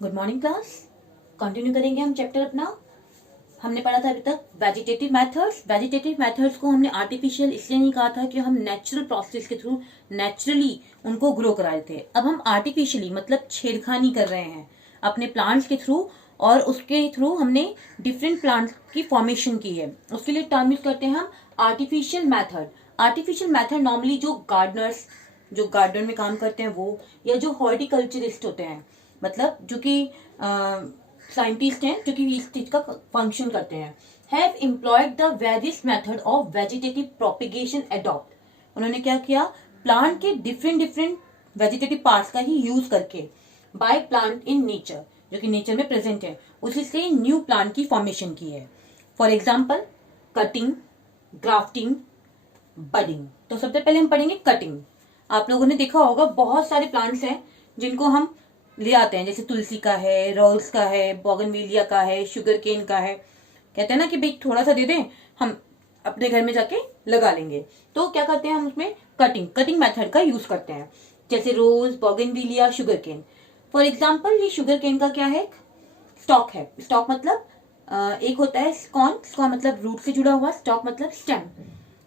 Good morning class. Continue करेंगे हम chapter अपना। हमने पढ़ा था अभी तक वेजिटेटिव मेथड्स। वेजिटेटिव मेथड्स को हमने आर्टिफिशियल इसलिए नहीं कहा था कि हम नेचुरल प्रोसेस के थ्रू नेचुरली उनको ग्रो करा रहे थे। अब हम आर्टिफिशियली मतलब छेड़खानी कर रहे हैं अपने प्लांट्स के थ्रू, और उसके थ्रू हमने डिफरेंट प्लांट्स की फॉर्मेशन की है। उसके लिए टर्म यूज करते हैं हम artificial method. Artificial method normally जो गार्डनर्स, जो गार्डन में काम करते हैं वो, या जो हॉर्टिकल्चरिस्ट होते हैं, मतलब जो कि साइंटिस्ट हैं जो कि इस चीज का फंक्शन करते हैं, have employed the various method of vegetative propagation adopt. उन्होंने क्या किया, प्लांट के डिफरेंट डिफरेंट वेजिटेटिव पार्ट्स का ही यूज करके बाय प्लांट इन नेचर, जो कि नेचर में प्रेजेंट है, उसी से न्यू प्लांट की फॉर्मेशन की है। For example cutting, grafting, budding. तो सबसे पहले हम पढ़ेंगे कटिंग। आप लोगों ने देखा होगा बहुत सारे प्लांट्स हैं जिनको हम ले आते हैं, जैसे तुलसी का है, रोज का है, बोगनविलिया का है, शुगर केन का है। कहते हैं ना कि भाई थोड़ा सा दे दें, हम अपने घर में जाके लगा लेंगे। तो क्या करते हैं हम उसमें कटिंग मेथड का यूज करते हैं, जैसे rose, bougainvillea, sugar cane. For example ये शुगर केन का क्या है, स्टॉक है। स्टॉक मतलब एक होता है स्कॉन, स्कॉन मतलब रूट से जुड़ा हुआ, स्टॉक मतलब स्टेम,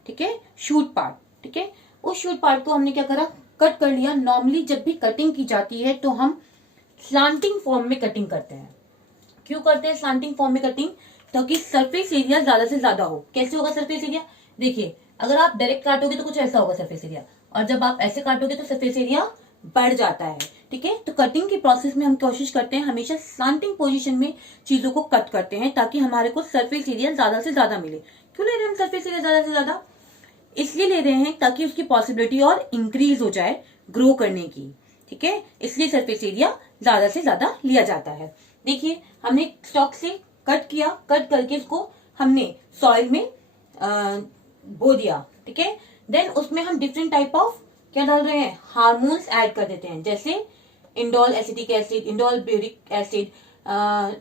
ठीक है, शूट पार्ट, ठीक है। उस शूट पार्ट को हमने क्या करा, कट कर लिया। नॉर्मली जब भी कटिंग की जाती है तो हम स्लांटिंग फॉर्म में कटिंग करते हैं। क्यों करते हैं स्लांटिंग फॉर्म में कटिंग? ताकि सरफेस एरिया ज्यादा से ज्यादा हो। कैसे होगा सरफेस एरिया? देखिए, अगर आप डायरेक्ट काटोगे तो कुछ ऐसा होगा सरफेस एरिया, और जब आप ऐसे काटोगे तो सरफेस एरिया बढ़ जाता है, ठीक है। तो कटिंग की प्रोसेस में हम कोशिश करते हैं हमेशा स्लांटिंग पोजीशन में चीजों को कट करते हैं, ताकि हमारे को सरफेस एरिया ज्यादा से ज्यादा मिले। क्यों ले रहे हैं हम सरफेस एरिया ज्यादा से ज्यादा? इसलिए ले रहे हैं ताकि उसकी पॉसिबिलिटी और इंक्रीज हो जाए ग्रो करने की, ठीक है। इसलिए सरफेस एरिया ज्यादा से ज्यादा लिया जाता है। देखिए, हमने स्टॉक से कट किया, कट करके उसको हमने सॉइल में बो दिया, ठीक है। देन उसमें हम डिफरेंट टाइप ऑफ क्या डाल रहे हैं, हार्मोन्स ऐड कर देते हैं, जैसे indole acetic acid, indole butyric acid,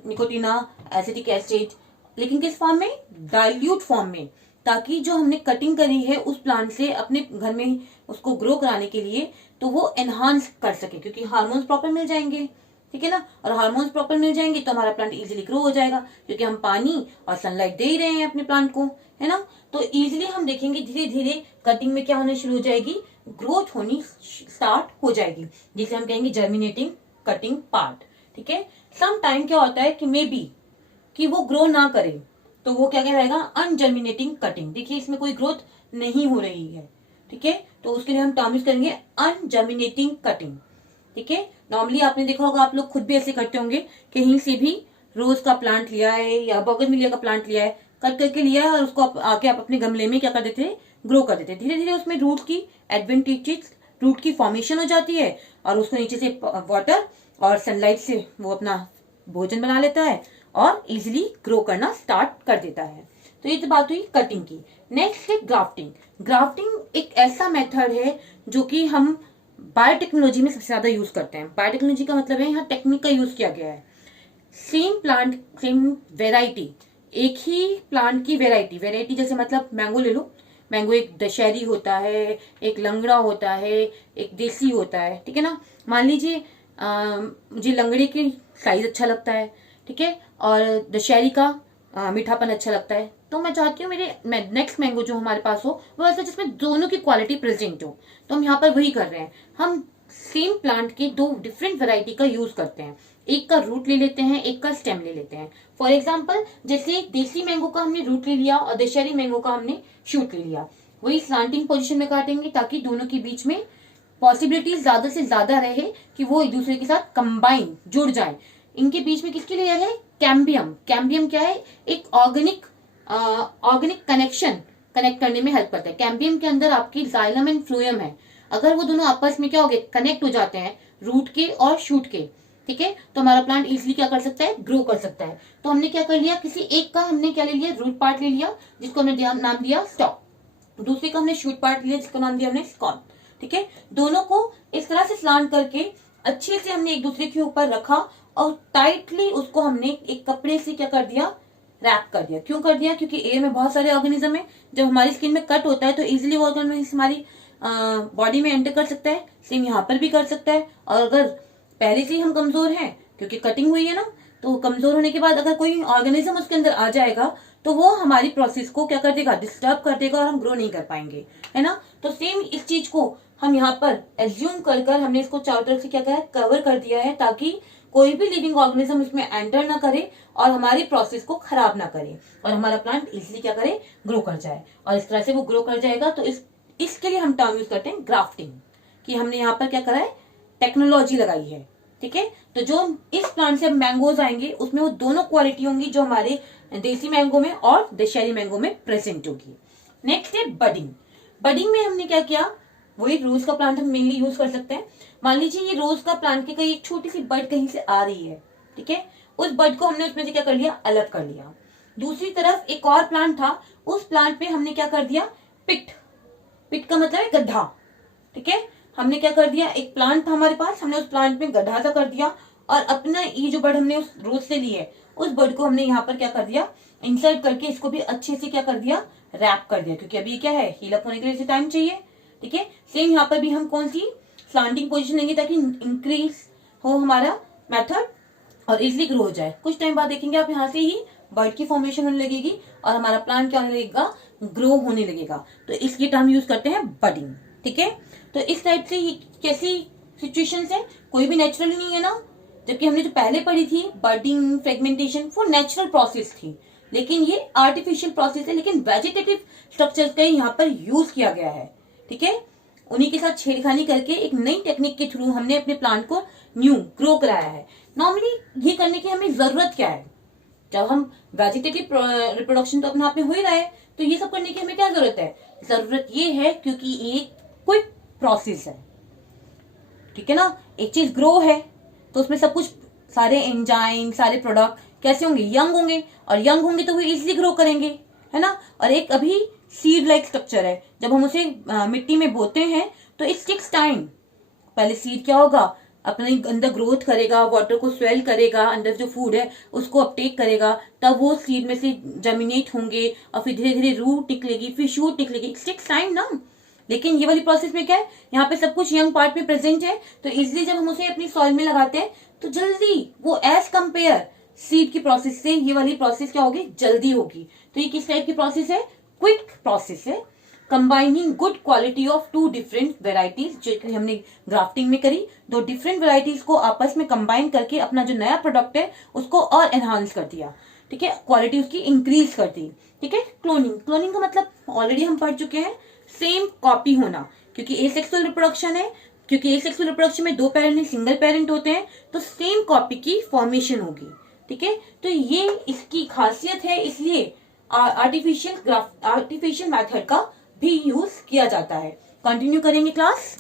निकोटिना एसिटिक एसिड, लेकिन किस फॉर्म में? डाइल्यूट फॉर्म में, ताकि जो हमने कटिंग करी है उस प्लांट से अपने घर में उसको ग्रो कराने के लिए, तो वो एनहांस कर सके, क्योंकि हार्मोन्स प्रॉपर मिल जाएंगे, ठीक है ना। और हार्मोन्स प्रॉपर मिल जाएंगे तो हमारा प्लांट इजीली ग्रो हो जाएगा, क्योंकि हम पानी और सनलाइट दे ही रहे हैं अपने प्लांट को, है ना। तो इजीली हम देखेंगे धीरे धीरे कटिंग में क्या होने शुरू हो जाएगी, ग्रोथ होनी स्टार्ट हो जाएगी, जिसे हम कहेंगे जर्मिनेटिंग कटिंग पार्ट, ठीक है। सम टाइम क्या होता है कि मे बी कि वो ग्रो ना करे, तो वो क्या कहलाएगा, अनजर्मिनेटिंग कटिंग। देखिए, इसमें कोई ग्रोथ नहीं हो रही है, ठीक है, तो उसके लिए हम टर्म यूज करेंगे अनजर्मिनेटिंग कटिंग, ठीक है। नॉर्मली आपने देखा होगा, आप लोग खुद भी ऐसे करते होंगे, कहीं से भी रोज का प्लांट लिया है या बोगनविलिया का प्लांट लिया है, कट करके लिया है, और उसको आके आप अपने गमले में क्या कर देते हैं, ग्रो कर देते हैं। धीरे धीरे उसमें रूट की एडवेंटेजेस, रूट की फॉर्मेशन हो जाती है, और उसको नीचे से वाटर और सनलाइट से वो अपना भोजन बना लेता है और इजिली ग्रो करना स्टार्ट कर देता है। तो ये तो बात हुई कटिंग की। नेक्स्ट है ग्राफ्टिंग। ग्राफ्टिंग एक ऐसा मेथड है जो कि हम बायोटेक्नोलॉजी में सबसे ज्यादा यूज करते हैं। बायोटेक्नोलॉजी का मतलब है यहाँ टेक्निक का यूज किया गया है। सेम प्लांट, सेम वेराइटी, एक ही प्लांट की वेराइटी जैसे मतलब मैंगो ले लो, मैंगो एक दशहरी होता है, एक लंगड़ा होता है, एक देसी होता है, ठीक है ना। मान लीजिए मुझे लंगड़े की साइज अच्छा लगता है, ठीक है, और दशहरी का मीठापन अच्छा लगता है, तो मैं चाहती हूँ मेरे नेक्स्ट मैंगो जो हमारे पास हो वो ऐसा जिसमें दोनों की क्वालिटी प्रेजेंट हो। तो हम यहाँ पर वही कर रहे हैं, हम सेम प्लांट के दो डिफरेंट वैरायटी का यूज करते हैं, एक का रूट ले लेते हैं, एक का स्टेम ले लेते हैं। फॉर एग्जाम्पल, जैसे देसी मैंगो का हमने रूट ले लिया और दशहरी मैंगो का हमने शूट ले लिया, वही स्लांटिंग पोजीशन में काटेंगे ताकि दोनों के बीच में पॉसिबिलिटीज ज्यादा से ज्यादा रहे कि वो एक दूसरे के साथ कंबाइन, जुड़ जाए। इनके बीच में किसकी लेयर है, कैम्बियम। कैम्बियम क्या है, एक ऑर्गेनिक कनेक्शन कनेक्ट करने में हेल्प करता है। कैम्बियम के अंदर आपकी जाइलम एंड फ्लोएम है, अगर वो दोनों आपस में क्या हो गए, कनेक्ट हो जाते हैं, रूट के और शूट के, ठीक है, तो हमारा प्लांट इजिली क्या कर सकता है, ग्रो कर सकता है। तो हमने क्या कर लिया, किसी एक का हमने क्या ले लिया, रूट पार्ट ले लिया जिसको हमने नाम दिया स्टॉक, दूसरे का हमने शूट पार्ट लिया जिसका नाम दिया हमने स्कॉन, ठीक है। दोनों को इस तरह से स्लांट करके अच्छे से हमने एक दूसरे के ऊपर रखा और टाइटली उसको हमने एक कपड़े से क्या कर दिया, रैप कर दिया। क्यों कर दिया, क्योंकि एयर में बहुत सारे ऑर्गेनिज्म है, जब हमारी स्किन में कट होता है तो इजिली वो ऑर्गेनिज्म हमारी बॉडी में एंटर कर सकता है, सेम यहाँ पर भी कर सकता है। और अगर पहले से ही हम कमजोर हैं क्योंकि कटिंग हुई है ना, तो कमजोर होने के बाद अगर कोई ऑर्गेनिज्म उसके अंदर आ जाएगा तो वो हमारी प्रोसेस को क्या कर देगा, डिस्टर्ब कर देगा और हम ग्रो नहीं कर पाएंगे, है ना। तो सेम इस चीज को हम यहाँ पर एज्यूम कर हमने इसको चारों तरफ से क्या किया है, कवर कर दिया है, ताकि कोई भी लिविंग ऑर्गेनिज्म इसमें एंटर ना करे और हमारी प्रोसेस को खराब ना करे और हमारा प्लांट इजिली क्या करे, ग्रो कर जाए। और इस तरह से वो ग्रो कर जाएगा। तो इसके लिए हम टर्म यूज करते हैं ग्राफ्टिंग, कि हमने यहाँ पर क्या करा है, टेक्नोलॉजी लगाई है, ठीक है। तो जो इस प्लांट से मैंगोज आएंगे उसमें वो दोनों क्वालिटी होंगी जो हमारे देसी मैंगो में और दशहरी मैंगो में प्रेजेंट होगी। नेक्स्ट है बडिंग। बडिंग में हमने क्या किया, वही रोज का प्लांट हम मेनली यूज कर सकते हैं। मान लीजिए ये रोज का प्लांट की कहीं एक छोटी सी बड कहीं से आ रही है, ठीक है, उस बड को हमने उसमें से क्या कर लिया, अलग कर लिया। दूसरी तरफ एक और प्लांट था, उस प्लांट में हमने क्या कर दिया, पिट का मतलब है गड्ढा, ठीक है। हमने क्या कर दिया, एक प्लांट था हमारे पास, हमने उस प्लांट में गड्ढा सा कर दिया और अपना ये जो बर्ड हमने उस रोज से ली है उस बर्ड को हमने यहाँ पर क्या कर दिया, इंसर्ट करके इसको भी अच्छे से क्या कर दिया, रैप कर दिया, क्योंकि अभी क्या है, हील अप होने के लिए टाइम चाहिए, ठीक है। सेम यहाँ पर भी हम कौन सी स्लांटिंग पोजीशन लेंगे ताकि इंक्रीज हो हमारा मेथड और इजिली ग्रो हो जाए। कुछ टाइम बाद देखेंगे आप यहाँ से ही बर्ड की फॉर्मेशन होने लगेगी और हमारा प्लांट क्या होने लगेगा, ग्रो होने लगेगा। तो इसकी टर्म यूज करते हैं बडिंग, ठीक है। तो इस टाइप से ही कैसी सिचुएशन है, कोई भी नेचुरल नहीं है ना, जबकि हमने जो पहले पढ़ी थी बडिंग फ्रेगमेंटेशन वो नेचुरल प्रोसेस थी, लेकिन ये आर्टिफिशियल प्रोसेस है, लेकिन वेजिटेटिव स्ट्रक्चर्स का यहाँ पर यूज किया गया है, ठीक है। उन्हीं के साथ छेड़खानी करके एक नई टेक्निक के थ्रू हमने अपने प्लांट को न्यू ग्रो कराया है। नॉर्मली ये करने की हमें जरूरत क्या है, जब हम वेजिटेटिव रिप्रोडक्शन तो अपने आप में हो ही रहा है, तो ये सब करने की हमें क्या जरूरत है, जरूरत ये है क्योंकि एक क्विक प्रोसेस है, ठीक है ना। एक चीज ग्रो है तो उसमें सब कुछ, सारे एंजाइम, सारे प्रोडक्ट कैसे होंगे, यंग होंगे, और यंग होंगे तो वो इजिली ग्रो करेंगे, है ना। और एक अभी सीड लाइक स्ट्रक्चर है, जब हम उसे मिट्टी में बोते हैं तो इट टेक्स टाइम। पहले सीड क्या होगा, अपने अंदर ग्रोथ करेगा, वाटर को स्वेल करेगा, अंदर जो फूड है उसको अपटेक करेगा, तब वो सीड में से जर्मिनेट होंगे और फिर धीरे धीरे रूट निकलेगी, फिर शूट निकलेगी, इट टेक्स टाइम ना। लेकिन ये वाली प्रोसेस में क्या है, यहाँ पे सब कुछ यंग पार्ट में प्रेजेंट है, तो इजिली जब हम उसे अपनी सॉइल में लगाते हैं तो जल्दी वो एज कंपेयर सीड की प्रोसेस से ये वाली प्रोसेस क्या होगी, जल्दी होगी। तो ये किस टाइप की प्रोसेस है, क्विक प्रोसेस है, combining good quality of two different varieties, जो हमने ग्राफ्टिंग में करी, दो डिफरेंट वेराइटीज को आपस में कंबाइन करके अपना जो नया प्रोडक्ट है उसको और एनहांस कर दिया, ठीक है, क्वालिटी उसकी इंक्रीज कर दी, ठीक है। क्लोनिंग का मतलब ऑलरेडी हम पढ़ चुके हैं, सेम कॉपी होना, क्योंकि एसेक्सुअल रिप्रोडक्शन है, क्योंकि एसेक्सुअल रिप्रोडक्शन में दो पेरेंट सिंगल पेरेंट होते हैं, तो सेम कॉपी की फॉर्मेशन होगी, ठीक है। तो ये इसकी खासियत है, इसलिए आर्टिफिशियल मेथड का भी यूज किया जाता है। कंटिन्यू करेंगे क्लास।